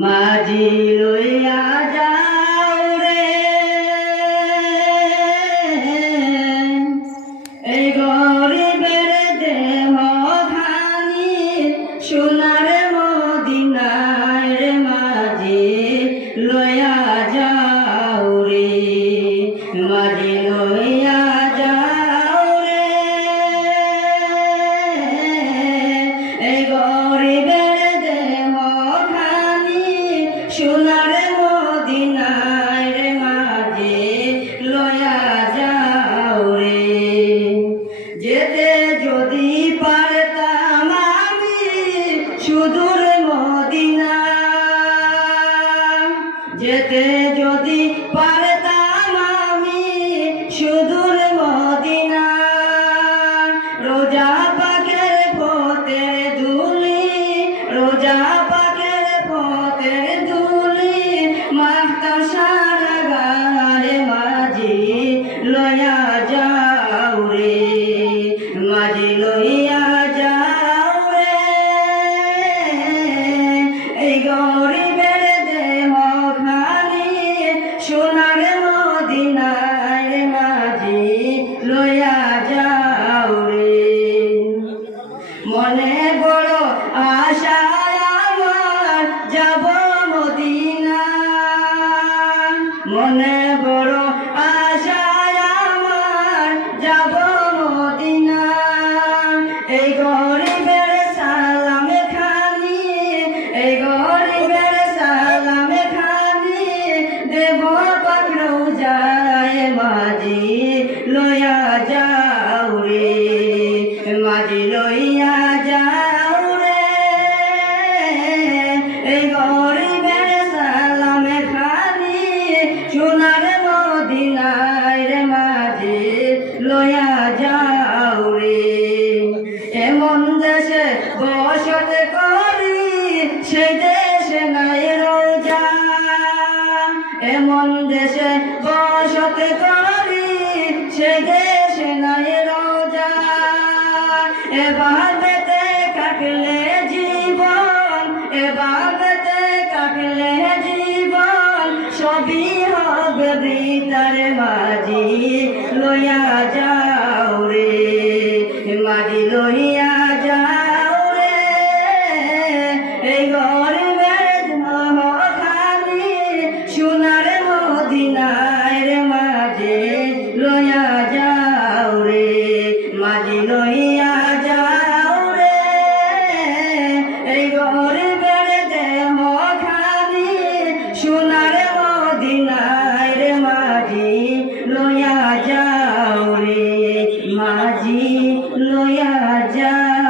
মাঝি লইয়া যাও যেতে যদি পারতাম আমি সুদূর মদিনা রোজা পাকের পথে ধুলি, রোজা পাকের পথে ধুলি মাতা সারা গায়ে মাঝি লয়া মনে বড় আশা আমার যাব মদিনা। মনে বড় আশা আমার যাব মদিনা। এই গরিবের সালামে খানি এই গরিবের সালামে খানি দেব পাকড়ৌ যায় মাঝি লয়া যাও রে, মাঝি লইয়া যাও রে। এমন দেশে বসতে করি সেই দেশে নাই রোজা। এমন দেশে বসতে করি সেই দেশে নাই রোজা। এবার কাটলে জীবন এবারতে কাটলে জীবন, সবই হবে ভিতরে মাঝি। লয়া যা raja